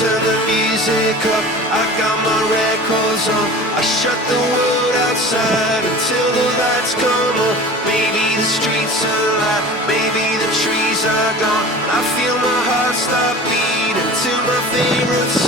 turn the music up, I got my records on. I shut the world outside until the lights come on. Maybe the streets are alive, maybe the trees are gone. I feel my heart stop beating to my favorite song.